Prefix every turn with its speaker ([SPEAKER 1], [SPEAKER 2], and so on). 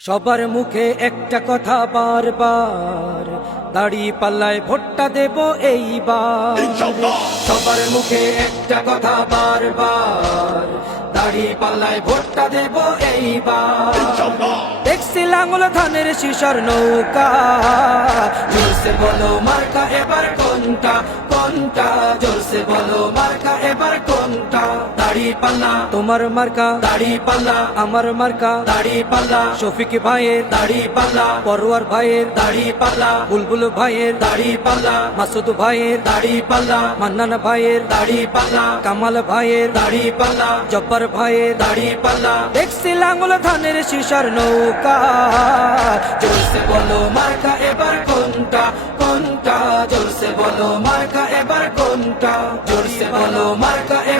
[SPEAKER 1] সবার মুখে একটা কথা বারবার, দাড়ি পাল্লায় ভোটটা দেব এইবার। সবার মুখে একটা কথা বারবার, দাড়ি পাল্লায় ভোটটা দেব এইবার। দেখছি লাঙ্গল ধানের শিশর নৌকা, জোরসে বলো মার্কা এবার কোনটা কোনটা, জোরসে বলো মার্কা এবার কোনটা। দাড়ি পাল্লা তোমার মার্কা, দাড়ি পাল্লা আমার মার্কা, দাড়ি পাল্লা শফিক ভাইয়ের দাড়ি পাল্লা, পরোয়ার ভাইয়ের দাড়ি পাল্লা, বুলবুল ভাইয়ের দাড়ি পাল্লা, মাসুদ ভাইয়ের দাড়ি পাল্লা, মান্নান ভাইয়ের দাড়ি পাল্লা, কামাল ভাইয়ের দাড়ি পাল্লা, জব্বার ভাইয়ের দাড়ি পাল্লা। দেখছি লাঙ্গল ধানের শিশর নৌকা, জোরসে বলো মার্কা এবার কোনটা কোনটা, জোরসে বলো মার্কা এবার কোনটা, জোরসে বলো মার্কা